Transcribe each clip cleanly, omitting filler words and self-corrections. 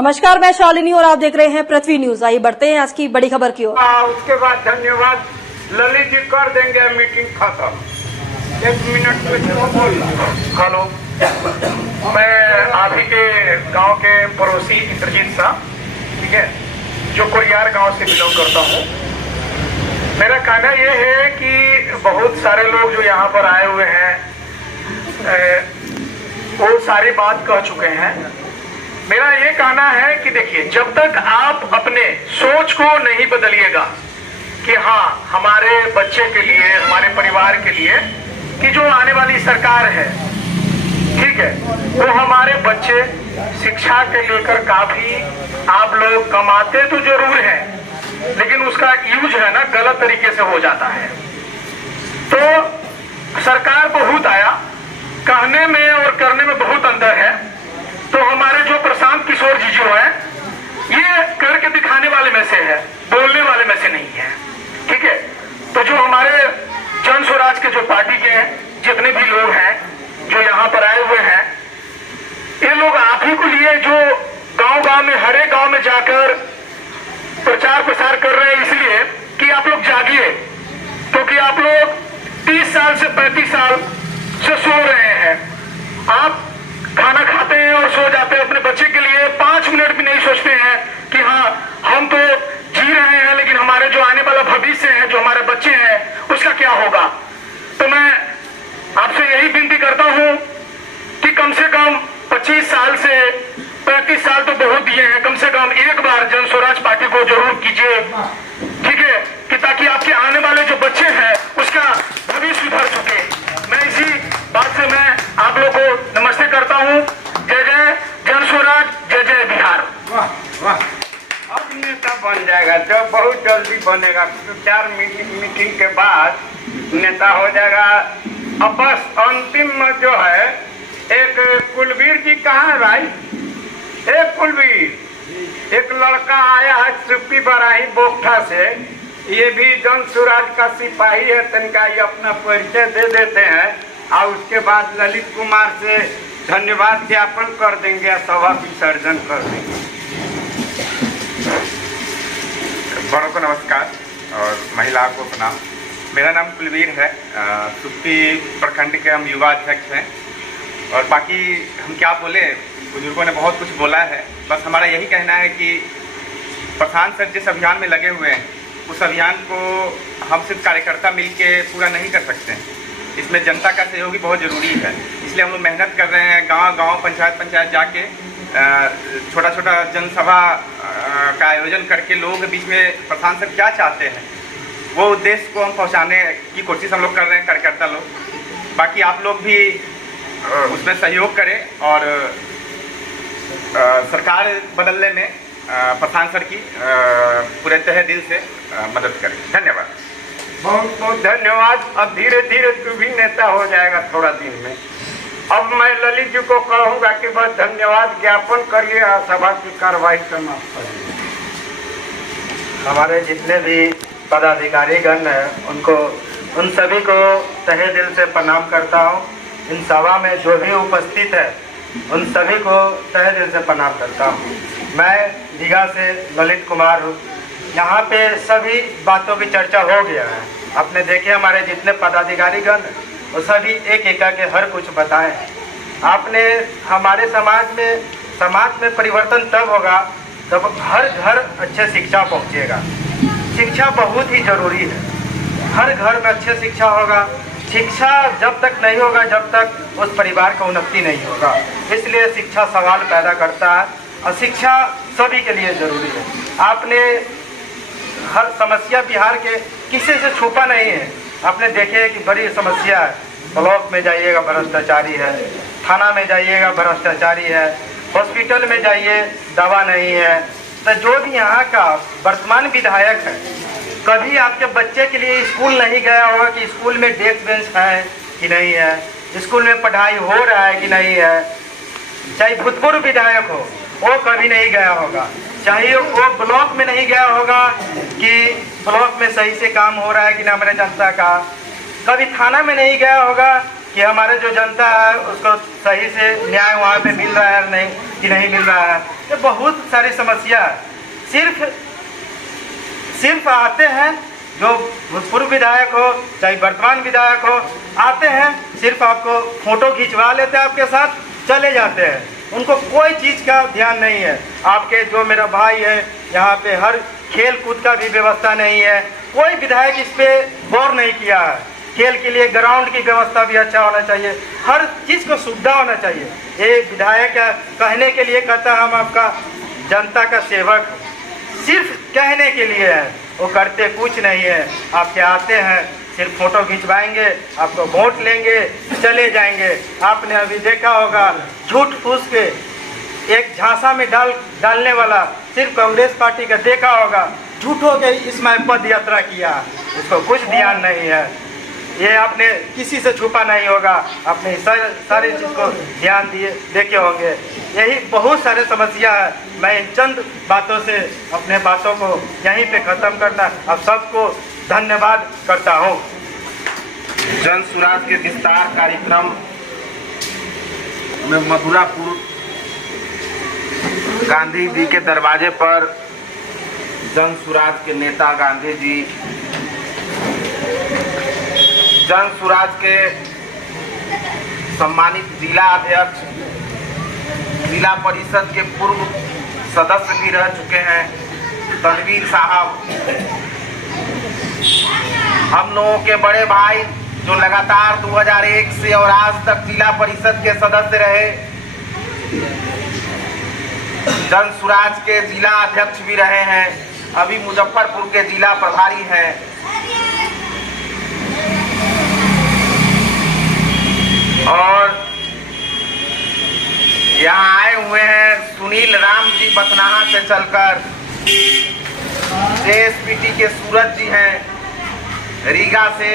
नमस्कार, मैं शालिनी और आप देख रहे हैं पृथ्वी न्यूज। आइए बढ़ते हैं आज की बड़ी खबर की ओर। उसके बाद धन्यवाद ललित जी कर देंगे मीटिंग खत्म। 1 मिनट में बोल। हेलो, मैं आप ही के गांव के पड़ोसी इंद्रजीत शाह, ठीक है, जो कोरियार गांव से बिलोंग करता हूं। मेरा कहना यह है कि बहुत सारे लोग जो यहाँ पर आए हुए हैं वो सारी बात कह चुके हैं। मेरा ये कहना है कि देखिए, जब तक आप अपने सोच को नहीं बदलिएगा कि हाँ हमारे बच्चे के लिए, हमारे परिवार के लिए, कि जो आने वाली सरकार है, ठीक है, वो हमारे बच्चे शिक्षा के लेकर काफी आप लोग कमाते तो जरूर हैं, लेकिन उसका यूज है ना गलत तरीके से हो जाता है। तो सरकार बहुत आया, कहने में और करने में बहुत अंतर है। तो हमारे जो प्रशांत किशोर जी जो है, ये करके दिखाने वाले में से है, बोलने वाले में से नहीं है, ठीक है। तो जो हमारे जन स्वराज के जो पार्टी के जितने भी लोग हैं जो यहाँ पर आए हुए हैं, ये लोग आप ही को लिए जो गांव गांव में, हर एक गांव में जाकर प्रचार प्रसार कर रहे हैं, इसलिए कि आप लोग जागिए, क्योंकि आप लोग 30 साल से 35 साल से सो रहे हैं। आप खाना खाते हैं और सो जाते हैं, अपने बच्चे के लिए 5 मिनट भी नहीं सोचते हैं कि हाँ हम तो जी रहे हैं, लेकिन हमारे जो आने वाला भविष्य है, जो हमारे बच्चे हैं, उसका क्या होगा। तो मैं आपसे यही विनती करता हूं कि कम से कम 25 साल से 35 साल तो बहुत दिए हैं, कम से कम एक बार जन स्वराज पार्टी को जरूर कीजिए, ठीक है, कि ताकि आपके आने वाले जो बच्चे हैं उसका भविष्य सुधर सके। मैं इसी बात से मैं आप लोग को नमस्ते करता हूं। जय जय जन स्वराज, जय जय बिहार। वाह वाह, अब नेता बन जाएगा, जो बहुत जल्दी बनेगा। 4 मीटिंग के बाद नेता हो जाएगा। अब बस अंतिम में जो है, एक कुलवीर जी कहाँ है भाई? एक कुलवीर, एक लड़का आया है सुप्पी बराही बोखा से, ये भी जन स्वराज का सिपाही है। तनका ये अपना परिचय दे देते हैं और उसके बाद ललित कुमार से धन्यवाद ज्ञापन कर देंगे, सभा विसर्जन कर देंगे। बड़ों को नमस्कार और महिलाओं को प्रणाम। मेरा नाम कुलवीर है, सुप्पी प्रखंड के हम युवा अध्यक्ष हैं। और बाकी हम क्या बोले, बुजुर्गों ने बहुत कुछ बोला है। बस हमारा यही कहना है कि प्रधान सर जिस अभियान में लगे हुए हैं, उस अभियान को हम सिर्फ कार्यकर्ता मिलके पूरा नहीं कर सकते हैं। इसमें जनता का सहयोग भी बहुत ज़रूरी है। इसलिए हम लोग मेहनत कर रहे हैं, गांव-गांव, पंचायत जाके छोटा छोटा जनसभा का आयोजन करके लोगों के बीच में प्रधान सर क्या चाहते हैं, वो उद्देश्य को हम पहुंचाने की कोशिश हम लोग कर रहे हैं, कार्यकर्ता लोग। बाकी आप लोग भी उसमें सहयोग करें और सरकार बदलने में प्रधान सर की पूरे तहे दिल से मदद करें। धन्यवाद, बहुत बहुत धन्यवाद। अब धीरे धीरे तू भी नेता हो जाएगा थोड़ा दिन में। अब मैं ललित जी को कहूँगा कि बस धन्यवाद ज्ञापन करिए और सभा की कार्रवाई समाप्त करिए। हमारे जितने भी पदाधिकारी गण हैं, उनको, उन सभी को तहे दिल से प्रणाम करता हूँ। इन सभा में जो भी उपस्थित है, उन सभी को तहे दिल से प्रणाम करता हूँ। मैं दीघा से ललित कुमार हूँ। यहाँ पे सभी बातों की चर्चा हो गया है। आपने देखे हमारे जितने पदाधिकारी गण, वो सभी एक एक के हर कुछ बताए। आपने हमारे समाज में परिवर्तन तब होगा जब हर घर अच्छे शिक्षा पहुँचेगा। शिक्षा बहुत ही जरूरी है, हर घर में अच्छे शिक्षा होगा। शिक्षा जब तक नहीं होगा, जब तक उस परिवार का उन्नति नहीं होगा। इसलिए शिक्षा सवाल पैदा करता है और शिक्षा सभी के लिए जरूरी है। आपने हर समस्या बिहार के किसी से छुपा नहीं है। आपने देखे कि बड़ी समस्या है, ब्लॉक में जाइएगा भ्रष्टाचारी है, थाना में जाइएगा भ्रष्टाचारी है, हॉस्पिटल में जाइए दवा नहीं है। तो जो भी यहाँ का वर्तमान विधायक है, कभी आपके बच्चे के लिए स्कूल नहीं गया होगा कि स्कूल में डेस्क बेंच है कि नहीं है, स्कूल में पढ़ाई हो रहा है कि नहीं है। चाहे भूतपूर्व विधायक हो, वो कभी नहीं गया होगा। चाहे वो ब्लॉक में नहीं गया होगा कि ब्लॉक में सही से काम हो रहा है कि ना हमारे जनता का। कभी थाना में नहीं गया होगा कि हमारे जो जनता है उसको सही से न्याय वहाँ पे मिल रहा है नहीं कि नहीं मिल रहा है। ये बहुत सारी समस्या है। सिर्फ आते हैं, जो पूर्व विधायक हो चाहे वर्तमान विधायक हो, आते हैं, सिर्फ आपको फोटो खिंचवा लेते हैं, आपके साथ चले जाते हैं। उनको कोई चीज़ का ध्यान नहीं है। आपके जो मेरा भाई है, यहाँ पे हर खेल कूद का भी व्यवस्था नहीं है। कोई विधायक इस पे गौर नहीं किया है। खेल के लिए ग्राउंड की व्यवस्था भी अच्छा होना चाहिए, हर चीज़ को सुविधा होना चाहिए। ये विधायक कहने के लिए कहता है हम आपका जनता का सेवक, सिर्फ कहने के लिए है, वो करते कुछ नहीं है। आपके आते हैं, सिर्फ फोटो खिंचवाएंगे, आपको वोट लेंगे, चले जाएंगे। आपने अभी देखा होगा झूठ फूस के एक झांसा में डालने वाला सिर्फ कांग्रेस पार्टी का देखा होगा, झूठों के इसमें पद यात्रा किया, उसको कुछ ध्यान नहीं है। ये आपने किसी से छुपा नहीं होगा, आपने सारी चीज़ को ध्यान दिए देखे होंगे। यही बहुत सारे समस्या है। मैं इन चंद बातों से अपने बातों को यहीं पे ख़त्म करना, आप सबको धन्यवाद करता हूँ। जन सुराज के विस्तार कार्यक्रम में मथुरापुर गांधी जी के दरवाजे पर जन सुराज के नेता गांधी जी, जन सुराज के सम्मानित जिला अध्यक्ष, जिला परिषद के पूर्व सदस्य भी रह चुके हैं तनवीर साहब, हम लोगों के बड़े भाई जो लगातार 2001 से और आज तक जिला परिषद के सदस्य रहे, जन सुराज के जिला अध्यक्ष भी रहे हैं, अभी मुजफ्फरपुर के जिला प्रभारी हैं। और यहाँ आए हुए हैं सुनील राम जी बथनाहा से चलकर, जेएसपीटी के सूरज जी हैं, रीगा से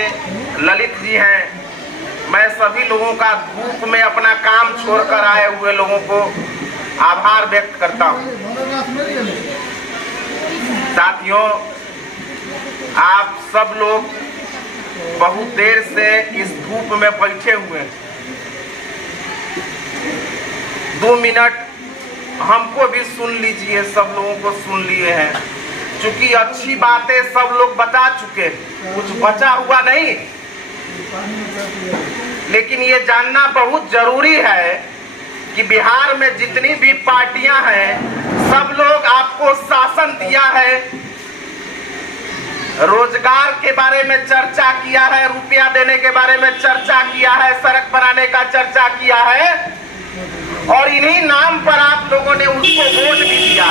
ललित जी हैं। मैं सभी लोगों का धूप में अपना काम छोड़कर आए हुए लोगों को आभार व्यक्त करता हूँ। साथियों, आप सब लोग बहुत देर से इस धूप में बैठे हुए हैं। 2 मिनट हमको भी सुन लीजिए, सब लोगों को सुन लिए हैं, क्योंकि अच्छी बातें सब लोग बता चुके, कुछ बचा हुआ नहीं। लेकिन ये जानना बहुत जरूरी है कि बिहार में जितनी भी पार्टियां हैं, सब लोग आपको शासन दिया है, रोजगार के बारे में चर्चा किया है, रुपया देने के बारे में चर्चा किया है, सड़क बनाने का चर्चा किया है, और इन्हीं नाम पर आप लोगों ने उसको वोट भी दिया।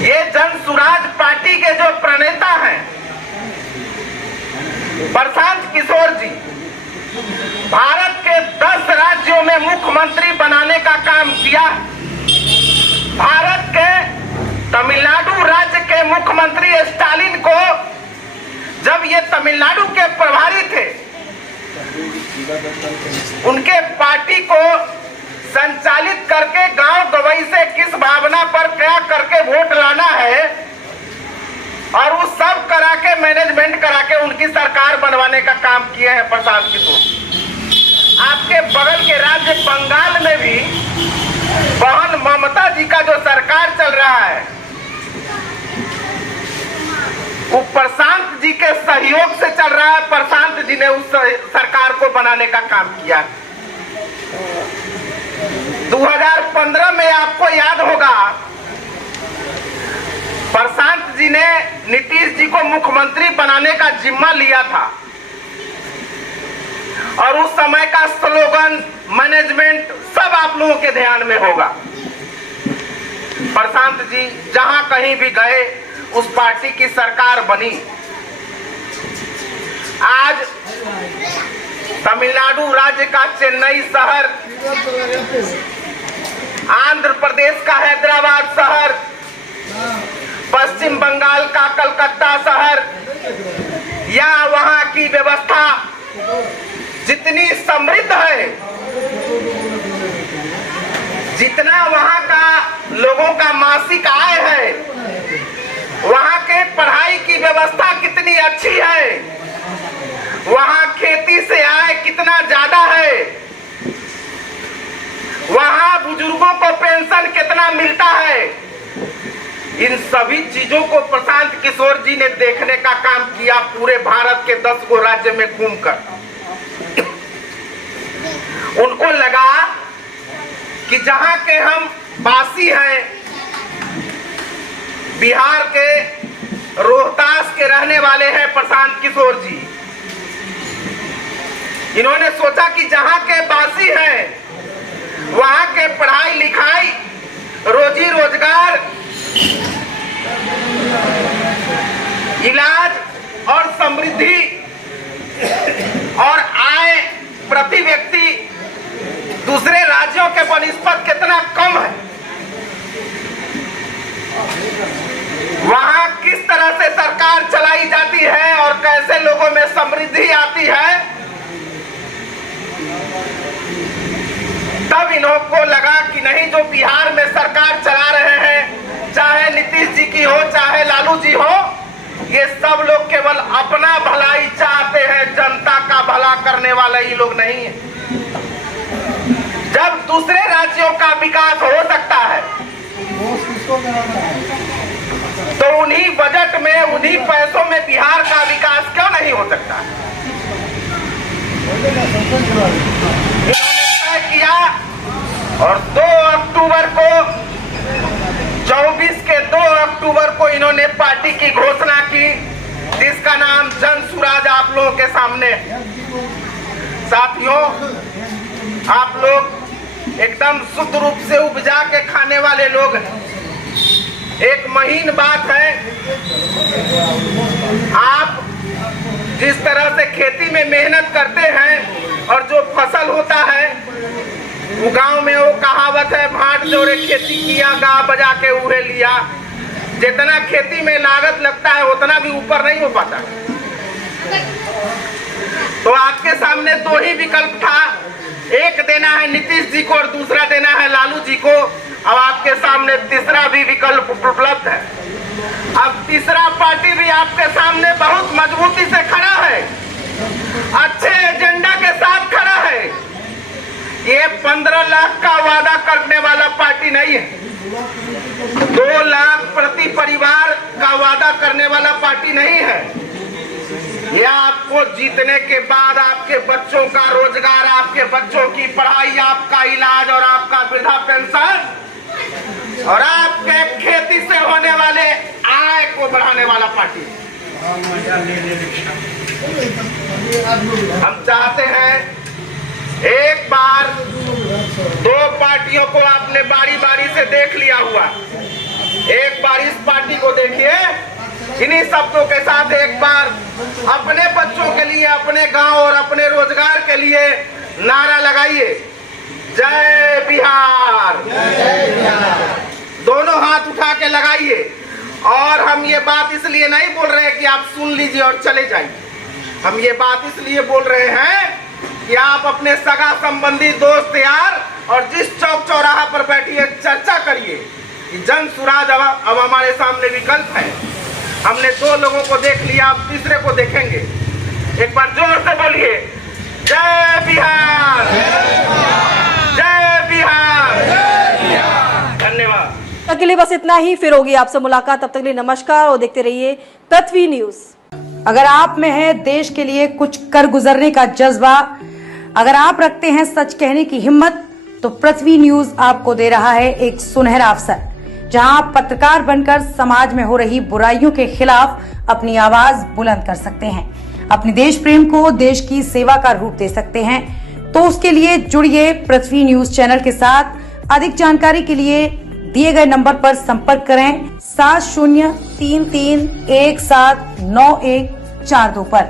ये जन सुराज पार्टी के जो प्रणेता हैं प्रशांत किशोर जी, भारत के 10 राज्यों में मुख्यमंत्री बनाने का काम किया। भारत के तमिलनाडु राज्य के मुख्यमंत्री स्टालिन को, जब ये तमिलनाडु के प्रभारी थे, उनके पार्टी को संचालित करके गांव गवई से किस भावना पर क्या करके वोट लाना है, और वो सब करा के मैनेजमेंट करा के उनकी सरकार बनवाने का काम किए हैं प्रशांत किशोर। आपके बगल के राज्य बंगाल में भी बहन ममता जी का जो सरकार चल रहा है, वो प्रशांत जी के सहयोग से चल रहा है। प्रशांत जी ने उस सरकार को बनाने का काम किया। 2015 में आपको याद होगा, प्रशांत जी ने नीतीश जी को मुख्यमंत्री बनाने का जिम्मा लिया था, और उस समय का स्लोगन, मैनेजमेंट सब आप लोगों के ध्यान में होगा। प्रशांत जी जहां कहीं भी गए, उस पार्टी की सरकार बनी। आज तमिलनाडु राज्य का चेन्नई शहर, आंध्र प्रदेश का हैदराबाद शहर, पश्चिम बंगाल का कलकत्ता शहर, या वहां की व्यवस्था जितनी समृद्ध है, जितना वहां का लोगों का मासिक आय है, वहां के पढ़ाई की व्यवस्था कितनी अच्छी है, वहां खेती से आय कितना ज्यादा है, बुजुर्गों को पेंशन कितना मिलता है, इन सभी चीजों को प्रशांत किशोर जी ने देखने का काम किया पूरे भारत के 10 को राज्य में घूमकर। उनको लगा कि जहां के हम वासी हैं, बिहार के रोहतास के रहने वाले हैं प्रशांत किशोर जी, इन्होंने सोचा कि जहां के वासी हैं वहां के पढ़ाई लिखाई, रोजी रोजगार, इलाज और समृद्धि और आय प्रति व्यक्ति दूसरे राज्यों के बनिस्पत कितना कम है, वहां किस तरह से सरकार चलाई जाती है और कैसे लोगों में समृद्धि आती है, तब इनको लगा कि नहीं, जो बिहार में सरकार चला रहे हैं, चाहे नीतीश जी की हो चाहे लालू जी हो, ये सब लोग केवल अपना भलाई चाहते हैं, जनता का भला करने वाले ये लोग नहीं है। जब दूसरे राज्यों का विकास हो सकता है तो उन्हीं बजट में, उन्हीं पैसों में बिहार का विकास क्यों नहीं हो सकता? इन्होंने तय किया और 2 अक्टूबर को 24 के 2 अक्टूबर को इन्होंने पार्टी की घोषणा की, जिसका नाम जन सुराज आप लोगों के सामने। साथियों, आप लोग एकदम शुद्ध रूप से उपजा के खाने वाले लोग हैं। एक महीन बात है, आप जिस तरह से खेती में मेहनत करते हैं और जो फसल होता है, वो गांव में वो कहावत है, भाट जोड़े खेती किया, गा बजा के उहे लिया। जितना खेती में लागत लगता है उतना भी ऊपर नहीं हो पाता। तो आपके सामने 2 ही विकल्प था, एक देना है नीतीश जी को और दूसरा देना है लालू जी को। अब आपके सामने तीसरा भी विकल्प उपलब्ध है। अब तीसरा पार्टी भी आपके सामने बहुत मजबूती से खड़ा है, अच्छे एजेंडा के साथ खड़ा है। ये 15 लाख का वादा करने वाला पार्टी नहीं है, 2 लाख प्रति परिवार का वादा करने वाला पार्टी नहीं है। यह आपको जीतने के बाद आपके बच्चों का रोजगार, आपके बच्चों की पढ़ाई, आपका इलाज और आपका वृद्धा पेंशन और आपके खेती से होने वाले आय को बढ़ाने वाला पार्टी। हम चाहते हैं एक बार 2 पार्टियों को आपने बारी बारी से देख लिया हुआ, एक बार इस पार्टी को देखिए, इन्हीं शब्दों के साथ एक बार अपने बच्चों के लिए, अपने गांव और अपने रोजगार के लिए नारा लगाइए, जय बिहार। दोनों हाथ उठा के लगाइए। और हम ये बात इसलिए नहीं बोल रहे कि आप सुन लीजिए और चले जाइए, हम ये बात इसलिए बोल रहे हैं कि आप अपने सगा संबंधी, दोस्त, यार और जिस चौक चौराहा पर बैठिए, चर्चा करिए कि जन सुराज अब हमारे सामने विकल्प है। हमने 2 लोगों को देख लिया, आप तीसरे को देखेंगे। एक बार जोर से बोलिए, जय बिहार, जय बिहार। धन्यवाद। तब के लिए बस इतना ही, फिर होगी आपसे मुलाकात। तब तक के लिए नमस्कार और देखते रहिए पृथ्वी न्यूज। अगर आप में है देश के लिए कुछ कर गुजरने का जज्बा, अगर आप रखते हैं सच कहने की हिम्मत, तो पृथ्वी न्यूज आपको दे रहा है एक सुनहरा अवसर, जहां आप पत्रकार बनकर समाज में हो रही बुराइयों के खिलाफ अपनी आवाज बुलंद कर सकते हैं, अपने देश प्रेम को देश की सेवा का रूप दे सकते हैं। तो उसके लिए जुड़िए पृथ्वी न्यूज चैनल के साथ। अधिक जानकारी के लिए दिए गए नंबर पर संपर्क करें 7033179142 पर।